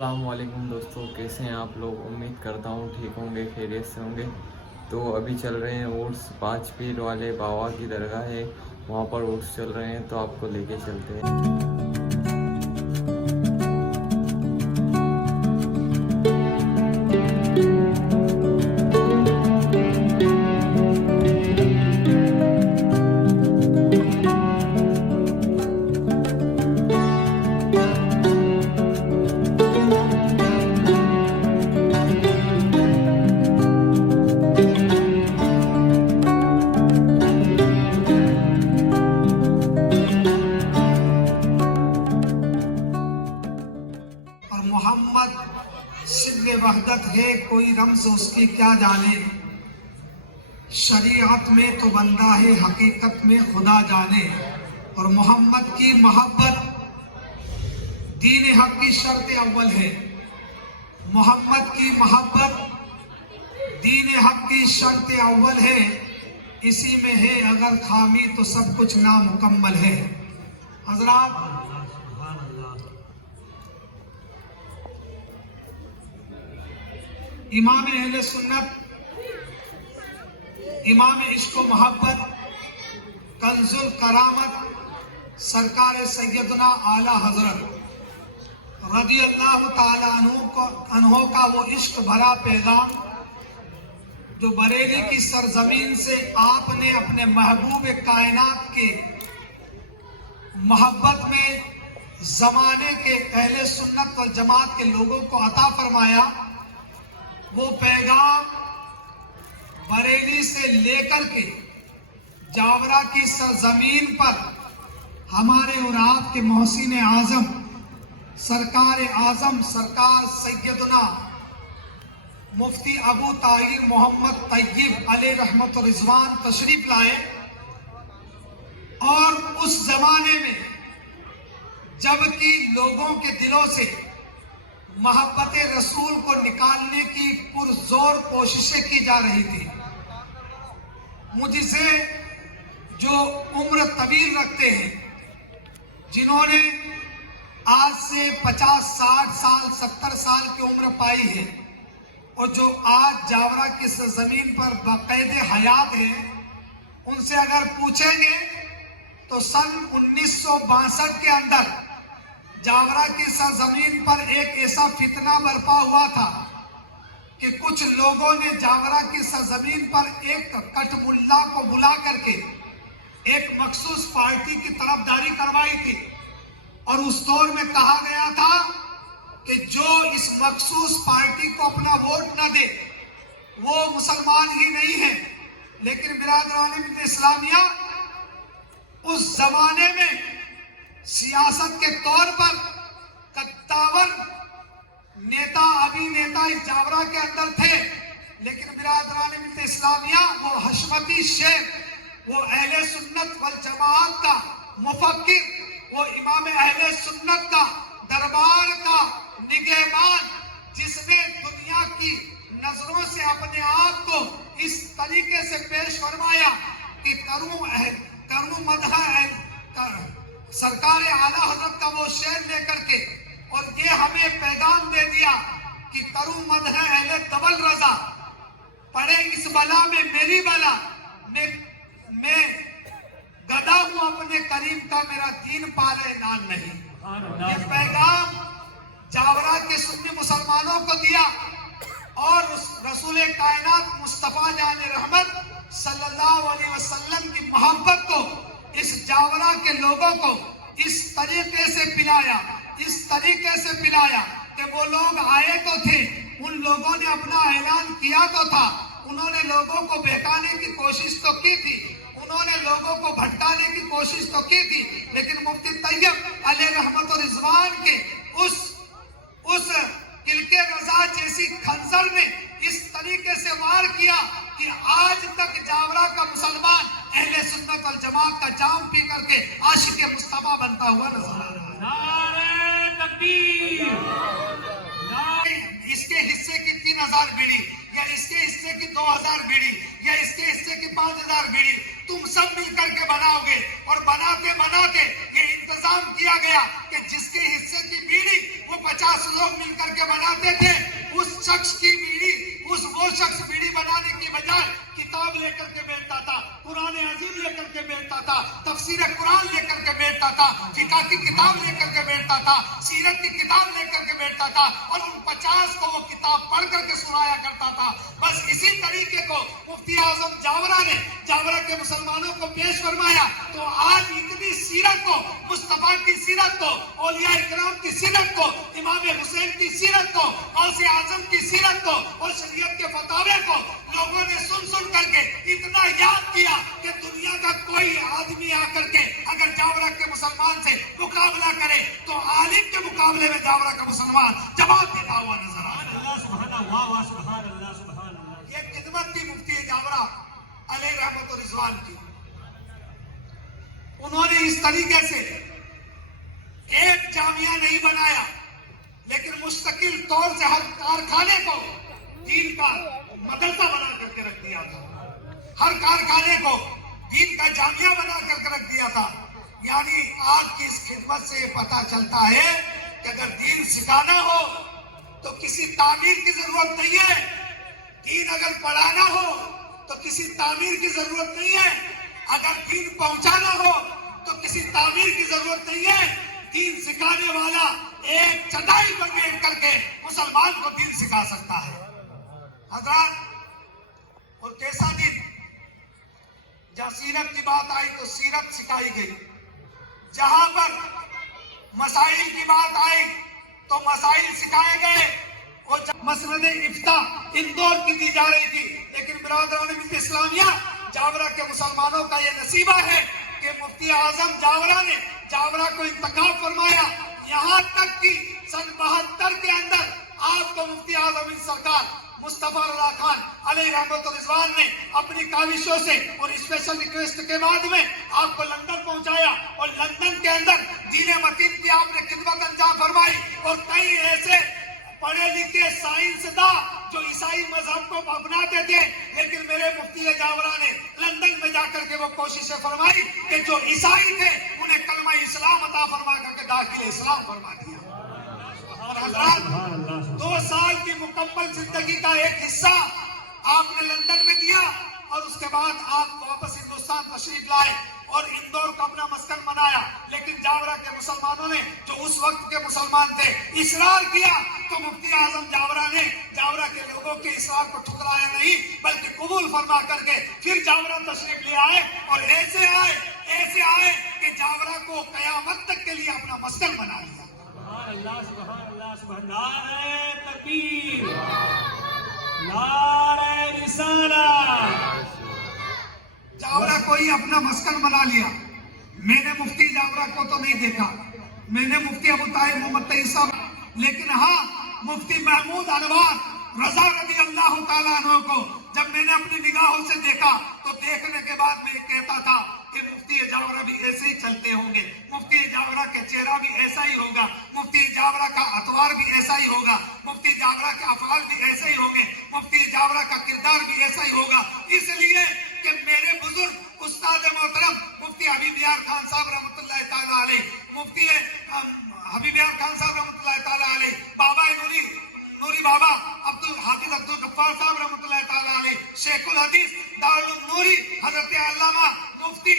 السلام علیکم دوستوں، کیسے ہیں آپ لوگ؟ امید کرتا ہوں ٹھیک ہوں گے، خیریت سے ہوں گے۔ تو ابھی چل رہے ہیں عرس، 5 پیر والے بابا کی درگاہ ہے، وہاں پر عرس چل رہے ہیں، تو آپ کو لے کے چلتے ہیں۔ اور محمد سر وحدت ہے، کوئی رمز اس کی کیا جانے، شریعت میں تو بندہ ہے، حقیقت میں خدا جانے۔ اور محمد کی محبت دین حق کی شرط اول ہے، محمد کی محبت دین حق کی شرط اول ہے، اسی میں ہے اگر خامی تو سب کچھ نامکمل ہے۔ حضرات، امام اہل سنت، امام عشق و محبت، کنز الکرامت، سرکار سیدنا اعلیٰ حضرت رضی اللہ تعالیٰ عنہ کا وہ عشق بھرا پیغام جو بریلی کی سرزمین سے آپ نے اپنے محبوب کائنات کے محبت میں زمانے کے اہل سنت والجماعت کے لوگوں کو عطا فرمایا، وہ پیغام بریلی سے لے کر کے جاورا کی سرزمین پر ہمارے اور آپ کے محسن اعظم سرکار اعظم سرکار سیدنا مفتی ابو طاہر محمد طیب علیہ رحمت و رضوان تشریف لائے۔ اور اس زمانے میں جبکہ لوگوں کے دلوں سے محبت رسول کو نکالنے کی پرزور کوششیں کی جا رہی تھی، مجھے جو عمر طویل رکھتے ہیں، جنہوں نے آج سے 50 60 سال 70 سال کی عمر پائی ہے، اور جو آج جاورا کی زمین پر باقید حیات ہیں، ان سے اگر پوچھیں گے تو سن 1962 کے اندر جاورا کی سرزمین پر ایک ایسا فتنہ برپا ہوا تھا کہ کچھ لوگوں نے جاورا کی سرزمین پر ایک کٹ ملا کو بلا کر کے ایک مخصوص پارٹی کی طرفداری کروائی تھی، اور اس دور میں کہا گیا تھا کہ جو اس مخصوص پارٹی کو اپنا ووٹ نہ دے وہ مسلمان ہی نہیں ہے۔ لیکن برادران اسلامیہ، اس زمانے میں سیاست کے طور پر کتاور نیتا اس جاورا کے اندر تھے، لیکن برادران اسلامیہ وہ حشمتی شیخ، وہ اہل سنت والجماعت کا مفکر، وہ امام اہل سنت کا دربار کا نگہبان، جس نے دنیا کی نظروں سے اپنے آپ کو اس طریقے سے پیش فرمایا کہ کروں مدح سرکار اعلیٰ حضرت کا وہ شعر لے کر کے، اور یہ ہمیں پیغام دے دیا کہ کروں مدح اہل طول رضا، پڑے اس بلا میں میری بلا، میں گدا ہوں اپنے کریم کا، میرا دین پالے نان نہیں۔ یہ پیغام جاورا کے سنی مسلمانوں کو دیا، اور رسول کائنات مصطفیٰ جان رحمت صلی اللہ علیہ وسلم کی محبت کو اس جاورا کے لوگوں کو اس طریقے سے پلایا کہ وہ لوگ آئے تو تھے، ان لوگوں نے اپنا اعلان کیا تو تھا، انہوں نے لوگوں کو بہکانے کی کوشش تو کی تھی، انہوں نے لوگوں کو بھٹکانے کی کوشش تو کی تھی، لیکن مفتی طیب علیہ رحمت و رضوان کے اس کلکے رضا جیسی خنجر نے اس طریقے سے وار کیا کہ آج تک جاورا کا مسلمان اہل سنت والجماعت کا جام پی کر کے عاشق مصطفیٰ بنتا ہوا نظر آ رہا ہے۔ نعرہ تکبیر! اس کے حصے کی 3000 بیڑی، یا اس کے حصے کی 2000 بیڑی، یا اس کے حصے کی 5000 بیڑی تم سب مل کر کے بناؤ گے، اور بناتے یہ انتظام کیا گیا کہ جس کے حصے کی بیڑی وہ 50 लोग मिल करके बनाते थे, उस शख्स की बीड़ी, वो शख्स बीड़ी बनाने की बजाय किताब लेकर के बैठता था, कुरान अजीम लेकर के बैठता था, तफसीर कुरान लेकर के बैठता था, फिक़ह की किताब लेकर के बैठता था, सीरत की किताब लेकर के बैठता था, और उन 50 को वो किताब पढ़ करके सुनाया करता था। बस इसी तरीके को मुफ्ती आजम जावरा ने जावरा के मुसलमानों को पेश फरमाया। तो आज इतनी सीरत को, मुस्तफा की सीरत को, औलिया इकराम की सीरत को, इमाम हुसैन की सीरत को, गौसे आजम की सीरत को और शरीयत के फतावे को लोगों ने सुन सुन करके इतना याद किया कि दुनिया का कोई आदमी आकर के अगर जावरा के मुसलमान से मुकाबला करे तो आलिम के मुकाबले में जावरा का मुसलमान जवाब देता हुआ नजर आया। ये खिदमत थी मुफ्ती जावरा अलैहि रहमत व रिजवान की। उन्होंने इस तरीके से एक जामिया नहीं बनाया, लेकिन मुस्तकिल तौर से हर कारखाने को दीन का मदरसा बना करके रख दिया था, हर कारखाने को दीन का जामिया बना करके रख दिया था। यानी आज की इस खिदमत से पता चलता है कि अगर दीन सिखाना हो तो किसी तामीर की जरूरत नहीं है, दीन अगर पढ़ाना हो तो किसी तामीर की जरूरत नहीं है, अगर दीन पहुंचाना हो तो किसी तामीर की जरूरत नहीं है। दीन सिखाने वाला एक चटाई पर बैठ करके मुसलमान को दीन सिखा सकता है। हजरत, और कैसा दिन, जहां सीरत की बात आई तो सीरत सिखाई गई, जहां पर मसाइल की बात आई तो मसाइल सिखाए गए, और जब मसनद इफ्ता इंदौर की दी जा रही थी, लेकिन बिरादरान इस्लामिया जावरा के मुसलमानों का यह नसीबा है कि मुफ्ती आजम जावरा ने जावरा को इंतखाब फरमाया। यहाँ तक कि सन 72 के अंदर आपको मुफ्ती आजम सरकार मुस्तफा रज़ा खान अलैहि रहमत व रिज़वान ने अपनी काविशों से और स्पेशल रिक्वेस्ट के बाद में आपको लंदन पहुंचाया, और लंदन के अंदर दीन मतीन की आपने खिदमत अंजाम फरमाई। और कई ऐसे पढ़े लिखे साइंसदान जो ईसाई मजहब को अपनाते थे, लेकिन मेरे मुफ्ती जावरा ने लंदन में जाकर के वो कोशिशें फरमाई कि जो ईसाई थे उन्हें कलमा इस्लाम अता फरमा करके दाखिल इस्लाम फरमा दिया। और हज़रात, 2 साल की मुकम्मल जिंदगी का एक हिस्सा आपने लंदन में दिया, और उसके बाद आप वापस हिंदुस्तान तशरीफ लाए और इंदौर को अपना मस्कन बनाया। लेकिन जावरा के मुसलमानों ने, जो उस वक्त के मुसलमान थे, इसरार किया, तो मुफ्ती आजम जावरा ने जावरा के लोगों के इसरार को ठुकराया नहीं, बल्कि कबूल फरमा करके फिर जावरा तशरीफ ले आए, और ऐसे आए कि जावरा को कयामत तक के लिए अपना मस्कन बना लिया। नारे तकबीर, नारे रिसालत। जावरा को ही अपना मस्कन बना लिया। मैंने मुफ्ती जावरा को तो नहीं देखा, मैंने मुफ्ती अबू ताहिर मोहम्मद तैयब साहब, लेकिन हाँ मुफ्ती महमूद अनवार रजा रज़ी अल्लाह ताला अन्हु को जब मैंने अपनी निगाहों से देखा तो देखने के बाद मैं कहता था कि मुफ्ती जावरा भी ऐसे ही चलते होंगे, मुफ्ती जावरा के चेहरा भी ऐसा ही होगा, मुफ्ती जावरा का अतवार भी ऐसा ही होगा, मुफ्ती जावरा के अफआल भी ऐसे ही होंगे, मुफ्ती जावरा का किरदार भी ऐसा ही होगा। इसलिए कि मेरे बुजुर्ग उस्ताद मोहतरम मुफ्ती हबीब यार खान साहब रहमतुल्लाह ताला अलैह, मुफ्ती हबीब यार खान साहब रहमतुल्लाह ताला अलैह, बाबा नूरी बाबा हाफिज अब्दुल गफ्फार साहब रहमतुल्लाह ताला अलैह, शेखुल हदीस दारुल नूरी हजरत अल्लामा मुफ्ती